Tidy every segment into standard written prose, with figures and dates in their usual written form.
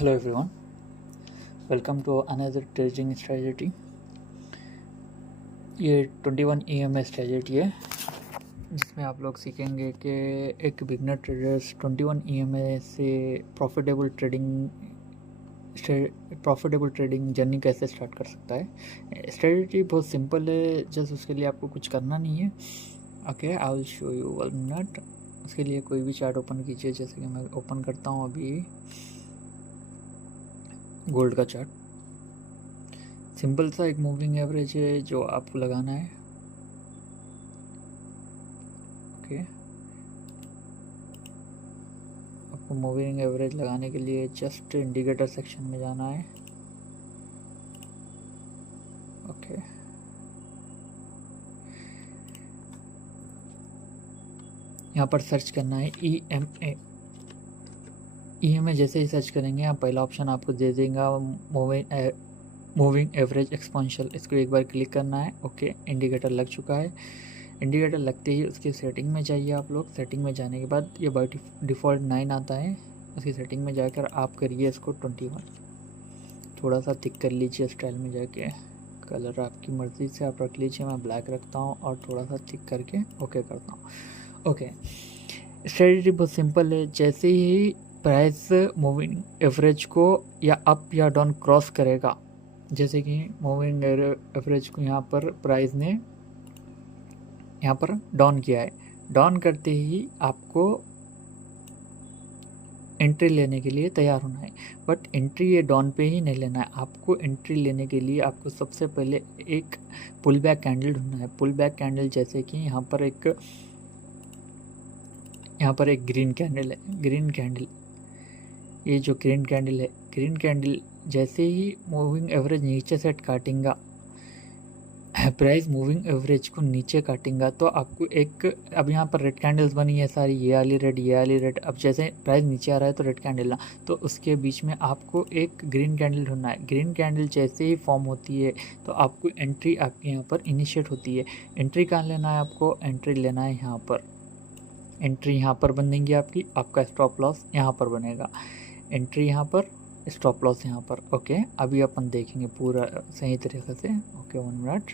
Hello everyone, welcome to another trading strategy. ये 21 EMA strategy है जिसमें आप लोग सीखेंगे कि एक बिगनर ट्रेडर्स 21 EMA से प्रॉफिटेबल ट्रेडिंग जर्नी कैसे स्टार्ट कर सकता है। स्ट्रेटजी बहुत सिंपल है, जस्ट उसके लिए आपको कुछ करना नहीं है। Okay, I will show you 1 minute. उसके लिए कोई भी चार्ट ओपन कीजिए, जैसे कि मैं ओपन करता हूँ अभी गोल्ड का चार्ट। सिंपल सा एक मूविंग एवरेज है जो आपको लगाना है। ओके, आपको मूविंग एवरेज लगाने के लिए जस्ट इंडिकेटर सेक्शन में जाना है। ओके, यहाँ पर सर्च करना है EMA। EMA जैसे ही सर्च करेंगे यहाँ पहला ऑप्शन आपको दे देगा मूविंग एवरेज एक्सपोनेंशियल। इसको एक बार क्लिक करना है। ओके, इंडिकेटर लग चुका है। इंडिकेटर लगते ही उसकी सेटिंग में जाइए आप लोग। सेटिंग में जाने के बाद ये बाय डिफ़ॉल्ट 9 आता है। उसकी सेटिंग में जाकर आप करिए इसको 21। थोड़ा सा थिक कर लीजिए स्टाइल में जाके। कलर आपकी मर्ज़ी से आप रख लीजिए, मैं ब्लैक रखता हूँ और थोड़ा सा थिक करके ओके करता हूँ। ओके, स्ट्रेटजी बहुत सिंपल है। जैसे ही प्राइस मूविंग एवरेज को या अप या डाउन क्रॉस करेगा, जैसे कि मूविंग एवरेज को यहाँ पर प्राइस ने यहाँ पर डाउन किया है, डाउन करते ही आपको एंट्री लेने के लिए तैयार होना है। बट एंट्री ये डाउन पे ही नहीं लेना है। आपको एंट्री लेने के लिए आपको सबसे पहले एक पुल बैक कैंडल ढूंढना है। पुल बैक कैंडल जैसे कि यहाँ पर एक ग्रीन कैंडल है। ग्रीन कैंडल, ये जो ग्रीन कैंडल है, ग्रीन कैंडल जैसे ही मूविंग एवरेज नीचे से काटेगा, प्राइस मूविंग एवरेज को नीचे काटेगा, तो आपको एक, अब यहाँ पर रेड कैंडल्स बनी है सारी, ये वाली रेड, ये वाली रेड। अब जैसे प्राइस नीचे आ रहा है तो रेड कैंडल ना, तो उसके बीच में आपको एक ग्रीन कैंडल ढूंढना है। ग्रीन कैंडल जैसे ही फॉर्म होती है तो आपको एंट्री आपके यहाँ पर इनिशिएट होती है। एंट्री कहाँ लेना है आपको? एंट्री लेना है यहाँ पर। एंट्री यहाँ पर बनेगी आपकी, आपका स्टॉप लॉस यहाँ पर बनेगा। एंट्री यहाँ पर, स्टॉप लॉस यहाँ पर। ओके, अभी अपन देखेंगे पूरा सही तरीके से। Okay, 1 minute.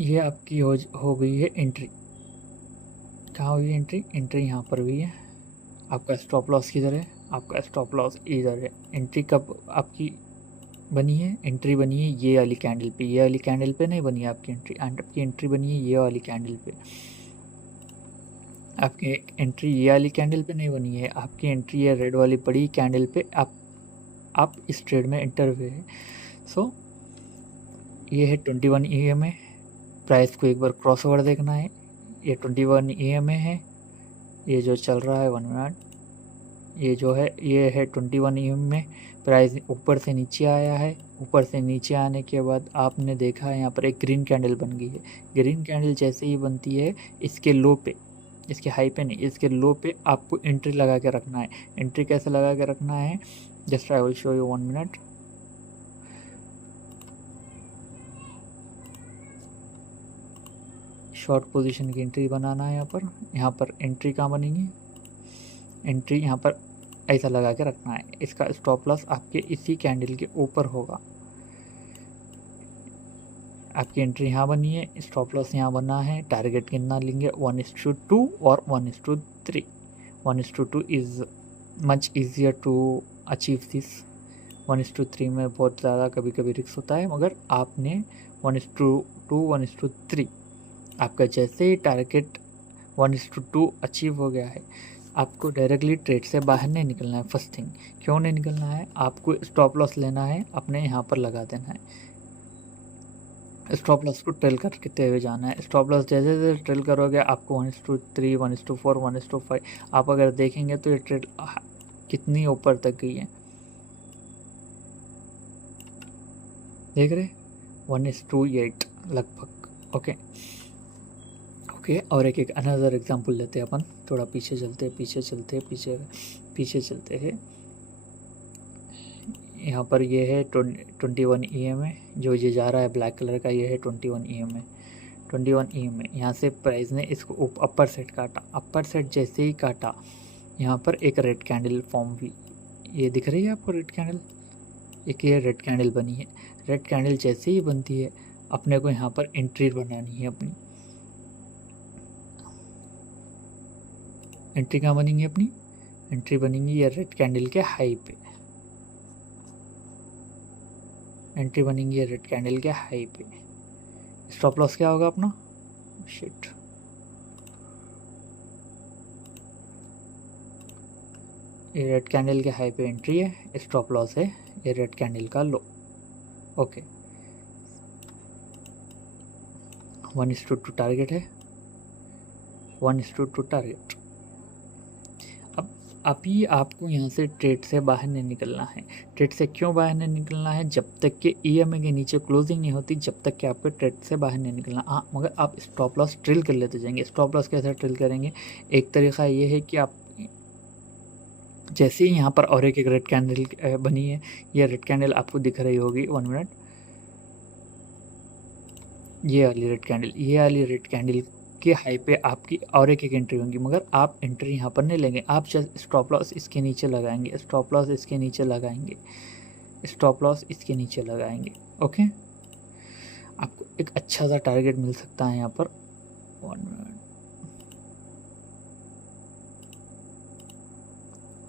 ये आपकी हो गई है एंट्री। कहाँ हुई एंट्री? एंट्री यहाँ पर भी है। आपका स्टॉप लॉस किधर है? आपका स्टॉप लॉस इधर है। एंट्री कब आपकी बनी है? एंट्री बनी है ये वाली कैंडल पे। ये वाली कैंडल पे नहीं बनी है आपकी एंट्री। आपकी एंट्री बनी है ये वाली कैंडल पे। आपकी एंट्री ये वाली कैंडल पे नहीं बनी है। आपकी एंट्री है रेड वाली बड़ी कैंडल पे। आप इस ट्रेड में एंटर हुए हैं। सो ये है 21 EMA। प्राइस को एक बार क्रॉस ओवर देखना है। ये 21 EMA है, ये जो चल रहा है 1 मिनट। ये जो है ये है 21 EMA। प्राइस ऊपर से नीचे आया है। ऊपर से नीचे आने के बाद आपने देखा है यहाँ पर एक ग्रीन कैंडल बन गई है। ग्रीन कैंडल जैसे ही बनती है, इसके लो पे, इसके हाई पे नहीं, इसके लो पे आपको एंट्री लगा के रखना है। एंट्री कैसे लगा के रखना है? Just I will show you 1 minute. Short position की एंट्री बनाना है यहाँ पर एंट्री कहाँ बनेगी? एंट्री यहाँ पर ऐसा लगा के रखना है। इसका स्टॉप लॉस आपके इसी कैंडल के ऊपर होगा। आपकी एंट्री यहाँ बनी है, स्टॉप लॉस यहाँ बना है। टारगेट कितना लेंगे? 1:2 और 1:3। 1:2 is much easier to achieve this. 1:3 में बहुत ज़्यादा कभी कभी रिस्क होता है, मगर आपने 1:2, 1:3, आपका जैसे ही टारगेट 1:2 अचीव हो गया है, आपको डायरेक्टली ट्रेड से बाहर नहीं निकलना है। फर्स्ट थिंग, क्यों नहीं निकलना है? आपको स्टॉप लॉस लेना है, अपने यहाँ पर लगा देना है। स्टॉप लॉस को ट्रेल करते हुए जाना है। स्टॉप लॉस जैसे जैसे ट्रेल करोगे आपको 1:3, 1:4, 1:5, आप अगर देखेंगे तो ये ट्रेड कितनी ऊपर तक गई है, देख रहे? 1:8 लगभग। ओके, और एक अनदर एग्जांपल लेते हैं अपन। थोड़ा पीछे चलते हैं। यहाँ पर ये है 21 EMA, जो ये जा रहा है ब्लैक कलर का, ये है 21 EMA। 21 EMA। यहाँ से प्राइस ने इसको अपर सेट काटा, अपर सेट जैसे ही काटा यहाँ पर एक रेड कैंडल फॉर्म हुई, ये दिख रही है आपको रेड कैंडल, एक ये रेड कैंडल बनी है। रेड कैंडल जैसे ही बनती है अपने को यहाँ पर एंट्री बनानी है अपनी। एंट्री कहाँ बनेंगी अपनी? एंट्री बनेंगी ये रेड कैंडल के हाई पे, एंट्री बनेंगी ये रेड कैंडल के हाई पे। स्टॉप लॉस क्या होगा अपना? शिट, ये रेड कैंडल के हाई पे एंट्री है, स्टॉप लॉस है ये रेड कैंडल का लो। ओके, 1:2 टारगेट है, 1:2 टारगेट। अब अभी आपको यहाँ से ट्रेड से बाहर नहीं निकलना है। ट्रेड से क्यों बाहर नहीं निकलना है? जब तक कि EMA के नीचे क्लोजिंग नहीं होती, जब तक कि आपको ट्रेड से बाहर नहीं निकलना। हाँ, मगर आप स्टॉप लॉस ड्रिल कर लेते जाएंगे। स्टॉप लॉस कैसे ड्रिल करेंगे? एक तरीका ये है कि आप जैसे ही यहाँ पर और एक रेड कैंडल बनी है, ये रेड कैंडल आपको दिख रही होगी, 1 मिनट, ये वाली रेड कैंडल, ये वाली रेड कैंडल के हाई पे आपकी और एक एंट्री होंगी, मगर आप एंट्री यहाँ पर नहीं लेंगे, आप जस्ट स्टॉप लॉस इसके नीचे लगाएंगे, स्टॉप लॉस इसके नीचे लगाएंगे, स्टॉप लॉस इसके नीचे लगाएंगे। ओके, आपको एक अच्छा सा टारगेट मिल सकता है यहाँ पर। 1 मिनट,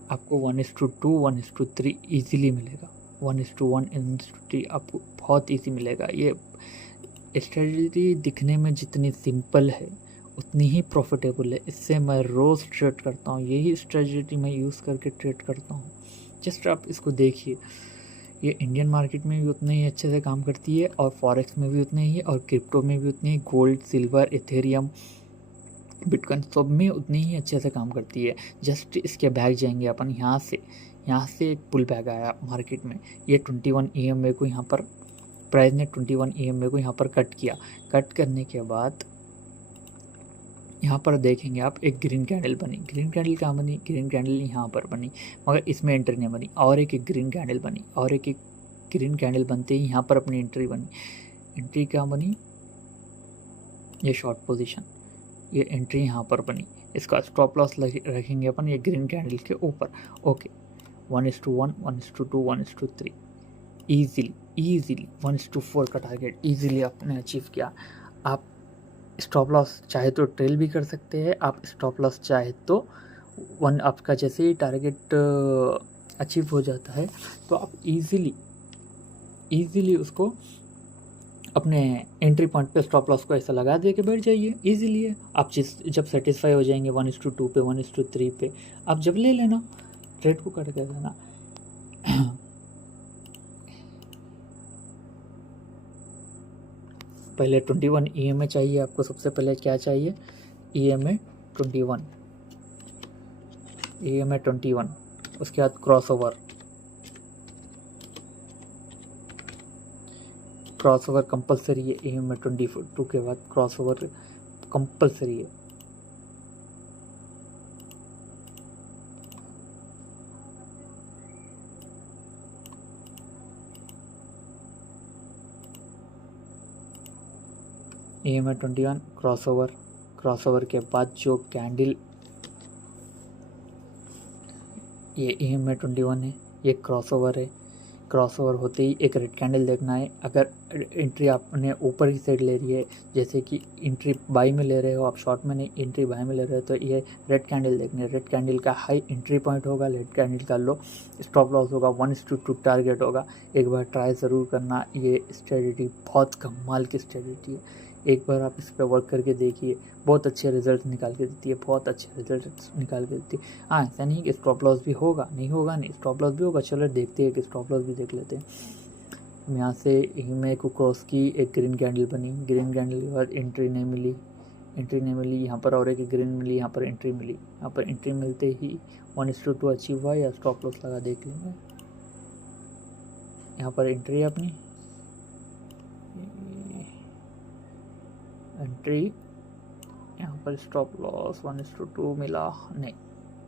आपको 1:2 1:3 ईजीली मिलेगा, 1:1 1:3 आपको बहुत ईजी मिलेगा। ये स्ट्रेटजी दिखने में जितनी सिंपल है उतनी ही प्रॉफिटेबल है। इससे मैं रोज़ ट्रेड करता हूँ, यही स्ट्रेटजी मैं यूज़ करके ट्रेड करता हूँ। जस्ट आप इसको देखिए, ये इंडियन मार्केट में भी उतने ही अच्छे से काम करती है और फॉरेक्स में भी उतने ही, और क्रिप्टो में भी उतनी ही, गोल्ड, सिल्वर, इथेरियम, बिटकॉइन सब में उतनी ही अच्छे से काम करती है। जस्ट इसके बैक जाएंगे अपन, यहाँ से एक पुल बैक आया मार्केट में, ये 21 EMA को यहाँ पर प्राइस ने 21 EMA को यहाँ पर कट किया। कट करने के बाद यहाँ पर देखेंगे आप, एक ग्रीन कैंडल बनी। ग्रीन कैंडल कहाँ बनी? ग्रीन कैंडल यहाँ पर बनी, मगर इसमें एंट्री नहीं बनी। और एक ग्रीन कैंडल बनी, और एक ग्रीन कैंडल बनते ही यहाँ पर अपनी एंट्री बनी। एंट्री कहाँ बनी? ये शॉर्ट पोजीशन, ये एंट्री यहाँ पर बनी। इसका स्टॉप लॉस रखेंगे अपन ये ग्रीन कैंडल के ऊपर। ओके, 1:1 1:2 1:3 ईजिली 1:4 का टारगेट ईजिली आपने अचीव किया। आप स्टॉप लॉस चाहे तो ट्रेल भी कर सकते हैं, आप स्टॉप लॉस चाहे तो आपका जैसे ही टारगेट अचीव हो जाता है तो आप ईजिली उसको अपने एंट्री पॉइंट पे स्टॉप लॉस को ऐसा लगा दे के बैठ जाइए। ईजिली है, आप जब सेटिस्फाई हो जाएंगे 1:2 पे 1:3 पे, आप जब ले लेना, ट्रेड को कट कर देना। पहले 21 EMA चाहिए आपको, सबसे पहले क्या चाहिए? EMA 21, उसके बाद क्रॉसओवर कंपलसरी है। EMA 22 के बाद क्रॉसओवर कंपलसरी है। EMA 21 क्रॉसओवर के बाद जो कैंडल, ये EMA 21 है, ये क्रॉसओवर है। क्रॉसओवर होते ही एक रेड कैंडल देखना है। अगर एंट्री आपने ऊपर की साइड ले रही है, जैसे कि एंट्री बाई में ले रहे हो आप, शॉर्ट में नहीं, एंट्री बाई में ले रहे हो, तो ये रेड कैंडल देखनी है। रेड कैंडल का हाई एंट्री पॉइंट होगा, रेड कैंडल का लो स्टॉप लॉस होगा, 1:2 टारगेट होगा। एक बार ट्राई ज़रूर करना, ये स्ट्रेटजी बहुत कमाल की स्ट्रेटजी है। एक बार आप इस पर वर्क करके देखिए, बहुत अच्छे रिजल्ट निकाल के देती है, बहुत अच्छे रिजल्ट निकाल के देती है। हाँ, ऐसा नहीं कि स्टॉप लॉस भी होगा, नहीं होगा नहीं, स्टॉप लॉस भी होगा। चलो देखते हैं कि स्टॉप लॉस भी देख लेते हैं। यहाँ से EMA को क्रॉस की, एक ग्रीन कैंडल बनी, ग्रीन कैंडल के बाद एंट्री नहीं मिली, यहाँ पर और एक ग्रीन मिली, यहाँ पर एंट्री मिली। यहाँ पर एंट्री मिलते ही 1:2 अचीव हुआ या स्टॉप लॉस लगा देख लेंगे। यहाँ पर एंट्री है अपनी, एंट्री, यहाँ पर स्टॉप लॉस 1:2 मिला नहीं,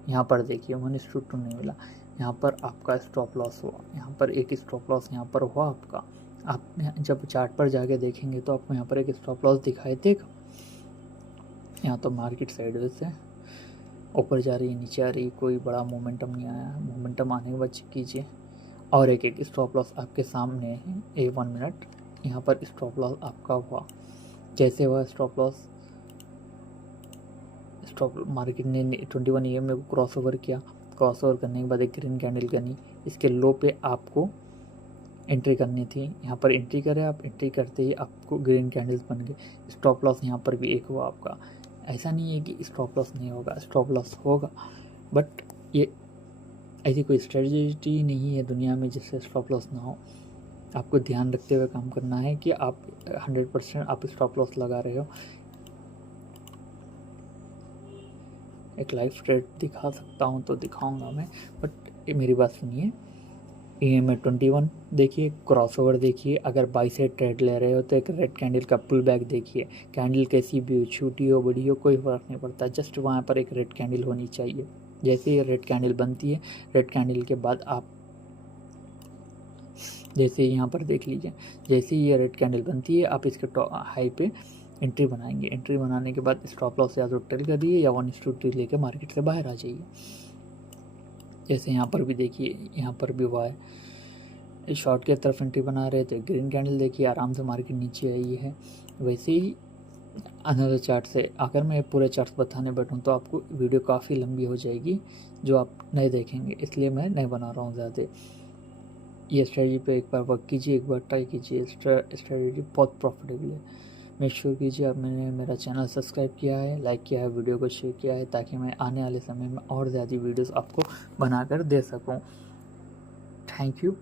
यहाँ पर देखिए 1:2 नहीं मिला, यहाँ पर आपका स्टॉप लॉस हुआ, यहाँ पर एक स्टॉप लॉस यहाँ पर हुआ आपका, आप जब चार्ट पर जाके देखेंगे तो आपको यहाँ पर एक स्टॉप लॉस दिखाई देगा। यहाँ तो मार्केट साइडवेज से ऊपर जा रही है, नीचे आ रही है, कोई बड़ा मोमेंटम नहीं आया। मोमेंटम आने के बाद चेक कीजिए। और एक स्टॉप लॉस आपके सामने है, ए 1 मिनट। यहाँ पर स्टॉप लॉस आपका हुआ, जैसे हुआ स्टॉप लॉस, मार्केट ने 21 EMA को क्रॉस ओवर किया। क्रॉस ओवर करने के बाद एक ग्रीन कैंडल करनी, इसके लो पे आपको एंट्री करनी थी। यहाँ पर एंट्री करें आप, एंट्री करते ही आपको ग्रीन कैंडल्स बन गए। स्टॉप लॉस यहाँ पर भी एक हुआ आपका। ऐसा नहीं है कि स्टॉप लॉस नहीं होगा, स्टॉप लॉस होगा, बट ये ऐसी कोई स्ट्रेटजी नहीं है दुनिया में जिससे स्टॉप लॉस ना हो। आपको ध्यान रखते हुए काम करना है कि आप 100% आप स्टॉप लॉस लगा रहे हो। एक लाइव ट्रेड दिखा सकता हूँ तो दिखाऊंगा मैं, बट मेरी बात सुनिए। EMA 21 देखिए, क्रॉसओवर देखिए। अगर बाई साइड ट्रेड ले रहे हो तो एक रेड कैंडल का पुल बैक देखिए। कैंडल कैसी भी हो, छोटी हो बड़ी हो, कोई फ़र्क नहीं पड़ता, जस्ट वहाँ पर एक रेड कैंडल होनी चाहिए। जैसे ये रेड कैंडल बनती है, रेड कैंडल के बाद आप जैसे यहाँ पर देख लीजिए, जैसे ये रेड कैंडल बनती है आप इसके हाई पे एंट्री बनाएंगे। एंट्री बनाने के बाद स्टॉप लॉस या तो टेल कर दिए या 1:2 लेके मार्केट से बाहर आ जाइए। जैसे यहाँ पर भी देखिए, यहाँ पर भी हुआ है, शॉर्ट की तरफ एंट्री बना रहे थे, ग्रीन कैंडल देखिए आराम से मार्केट नीचे आई है। वैसे ही अनदर चार्ट से अगर मैं पूरे चार्ट्स बताने बैठूँ तो आपको वीडियो काफ़ी लंबी हो जाएगी, जो आप नहीं देखेंगे, इसलिए मैं नहीं बना रहा हूँ ज़्यादा। ये स्ट्रेटजी पे एक बार वर्क कीजिए, एक बार ट्राई कीजिए। स्ट्रेटजी बहुत प्रॉफिटेबल है। मेक श्योर कीजिए आप मैंने मेरा चैनल सब्सक्राइब किया है, लाइक किया है, वीडियो को शेयर किया है, ताकि मैं आने वाले समय में और ज़्यादा वीडियोस आपको बनाकर दे सकूं। Thank you.